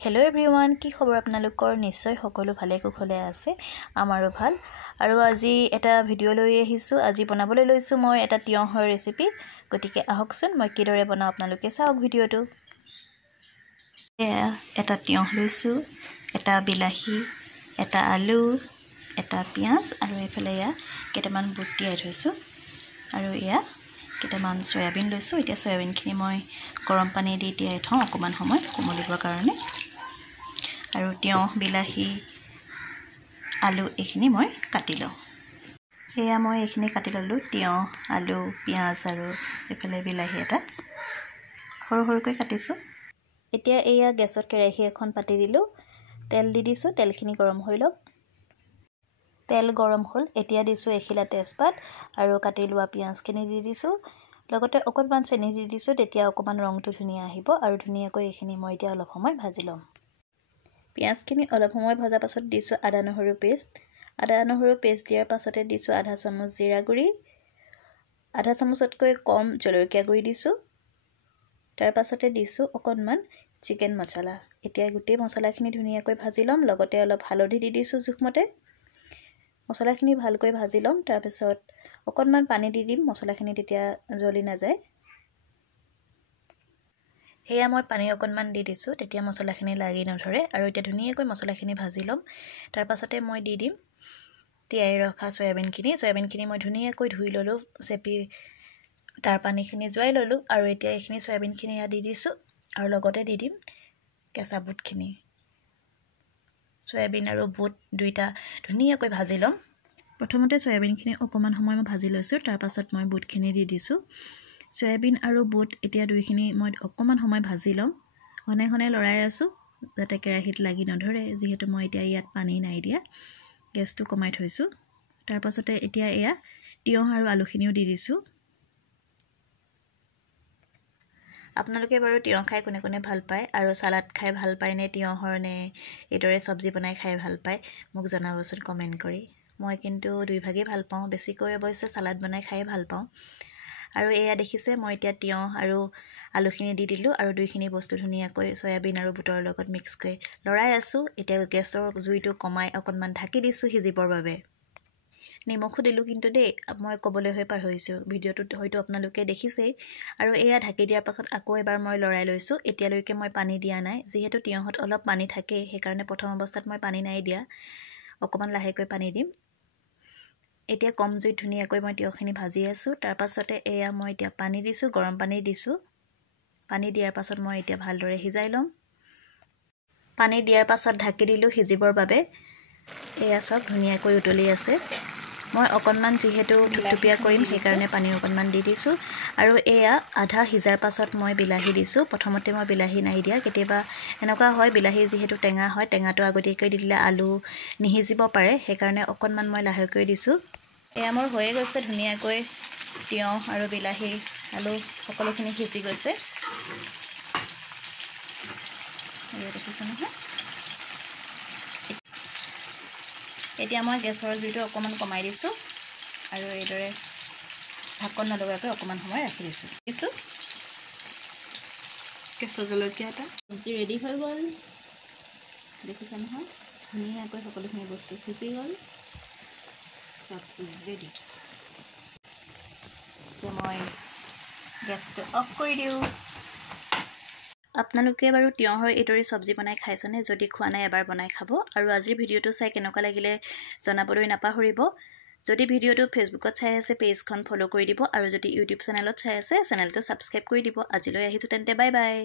hello everyone की खबर आपनालोকৰ निश्चय সকলো ভালে কুশলে আছে আমাৰো ভাল আৰু আজি এটা ভিডিও লৈ আহিছো আজি বনাবলৈ লৈছো মই এটা তিয়হৰ ৰেচিপি গটিকে আহকচোন মই কিদৰে বনাও আপোনালোকে চাওক ভিডিওটো এটা তিয়হ লৈছো এটা বিলাহী এটা আলু এটা পিয়াজ আৰু এফালে কেটামান বুট তিয়াই থৈছো আৰু কেটামান সয়াবিন লৈছো এতিয়া সয়াবিনখিনি মই গৰম পানী দি তিয়াই থওঁ অকমান সময় কোমলিবৰ কাৰণে আৰু তিয়হ বিলাহী আলু এখিনি মই কাটি লওঁ মই এখিনি কাটি ললো তিয়হ আলু পিয়াজ আৰু এফালে বিলাহী এটা সৰু সৰুকৈ কাটিছো এতিয়া গেছত কেৰাহী এখন পাতি দিলো তেল দি দিছো তেলখিনি গৰম হৈ লওক তেল গৰম হল এতিয়া দিছো এখিলা তেজপাত আৰু কাটি লোৱা পিয়াজখিনি দি দিছো লগতে অকণমান চেনি দি দিছো তেতিয়া অকণমান ৰংটো ধুনিয়া আহিব আৰু ধুনিয়াকৈ এখিনি মই এতিয়া অলপ সময় ভাজি লম পিয়াজখিনি অলপ সময় ভজা পাছত দিছো আদা নহৰু পেষ্ট দিয়াৰ পাছতে দিছো আধা চামুচ জিৰা গুৰি আধা চামুচতকৈ কম জলকীয়া গুৰি দিছো তাৰ পাছতে দিছো অকণমান চিকেন মছলা এতিয়া গুটি মছলাখিনি ধুনিয়াকৈ ভাজি লম লগতে অলপ হালধি দি দিছো জুখমতে মছলাখিনি ভালকৈ ভাজি লম তাৰ পাছত অকণমান পানী দি দিম মছলাখিনি তেতিয়া জ্বলি নাযায় মই পানী অকণমান দি দিছো তেতিয়া মছলাখিনি লাগি নধৰে আৰু এতিয়া ধুনিয়াকৈ মছলাখিনি ভাজি লম তাৰ পাছতে মই দি দিম তিয়াই ৰখা সয়াবিনখিনি মই ধুনিয়াকৈ ধুই ললো চেপি তাৰ পানীখিনি জুৱাই ললো আৰু এতিয়া এখিনি সয়াবিনখিনি দি দিছো আৰু লগতে দি দিম কেঁচা বুটখিনি সয়াবিন আৰু বুট দুইটা ধুনিয়াকৈ ভাজি লম প্ৰথমতে সয়াবিনখিনি অকমান সময় মই ভাজি লৈছো তাৰ পাছত মই বুটখিনি দি দিছো সয়াবিন আৰু বুট এতিয়া দুইখিনি মই অকমান সময় ভাজি লম হনে হনে লৰাই আছো যাতে কেৰাহীত লাগি নধৰে যেহেতু মই এতিয়া ইয়াত পানী নাই দিয়া গেছটো কমাই থৈছো তাৰ পাছতে এতিয়া তিয়হ আৰু আলুখিনিও দি দিছো আপোনালোকে বাৰু তিয়হ খাই কোনে কোনে ভাল পায় আৰু সালাড খাই ভাল পায় নে তিয়হৰ নে এদৰে সবজি বনাই খাই ভাল পায় মোক জনাবচোন কমেন্ট কৰি মই কিন্তু দুই ভাগে ভাল পাওঁ বেছিকৈ অৱশ্যে সালাড বনাই খাই ভাল পাওঁ আৰু দেখিছে মই এতিয়া তিয়হ আৰু আলুখিনি দি দিলো আৰু দুইখিনি বস্তু ধুনিয়াকৈ সয়াবিন আৰু বুটৰ লগত মিক্স কৰি লৰাই আছো এতিয়া গেছৰ জুইটো কমাই অকণমান ঢাকি দিছো সিজিবৰ বাবে নিমখো দিলো কিন্তু দেই মই কবলৈ হৈ পাহৰিছো ভিডিওটোত হয়তো আপোনালোকে দেখিছেই আৰু ঢাকি দিয়াৰ পাছত আকৌ এবাৰ মই লৰাই লৈছো এতিয়ালৈকে মই পানী দিয়া নাই যেহেতু তিয়হত অলপ পানী থাকে সেই কাৰণে প্ৰথম অৱস্থাত মই পানী নাই দিয়া অকমান লাহেকৈ পানী দিম এতিয়া কম জুইত ধুনিয়াকৈ মই তিয়হখিনি ভাজি আছো তাৰ পাছতে মই এতিয়া পানী দিছো গৰম পানী দিছো পানী দিয়াৰ পাছত মই এতিয়া ভালদৰে সিজাই লম পানী দিয়াৰ পাছত ঢাকি দিলো সিজিবৰ বাবে সব ধুনিয়াকৈ উতলি আছে মই অকণমান যেহেতু থুপথুপিয়া কৰিম সেই কাৰণে পানী অকণমান দি দিছো আৰু আধা সিজাৰ পাছত মই বিলাহী দিছো প্ৰথমতে মই বিলাহী নাই দিয়া কেতিয়াবা এনেকুৱা হয় বিলাহী যেহেতু টেঙা হয় টেঙাটো আগতীয়াকৈ দি দিলে আলু নিহিজিব পাৰে সেই কাৰণে অকণমান মই লাহেকৈ দিছো মোৰ হৈয়ে গৈছে ধুনিয়াকৈ তিয়হ আৰু বিলাহী আলু সকলোখিনি সিজি গৈছে দেখিছে নহয় এতিয়া মই গেছৰ জুইটো অকমান কমাই দিছো আৰু এইদৰে ঢাকন নলগাকৈ অকমান সময় ৰাখি দিছো কেঁচা জলকীয়া এটা চব্জি ৰেডি হৈ গ'ল দেখিছে নহয় ধুনীয়াকৈ সকলোখিনি বস্তু সিজি গ'ল চব্জি ৰেডি এতিয়া মই গেছটো অফ কৰি দিওঁ আপোনালোকে বাৰু তিয়হৰ এইদৰে সবজি বনাই খাইছানে যদি খোৱা নাই এবাৰ বনাই খাব আৰু আজিৰ ভিডিওটো চাই কেনেকুৱা লাগিলে জনাবলৈ নাপাহৰিব যদি ভিডিওটো ফেসবুকত চাই আছে পেজখন ফলো কৰি দিব আৰু যদি ইউটিউব চেনেলত চাই আছে চেনেলটো সাবস্ক্ৰাইব কৰি দিব আজিলৈ আহিছো তেন্তে বাই বাই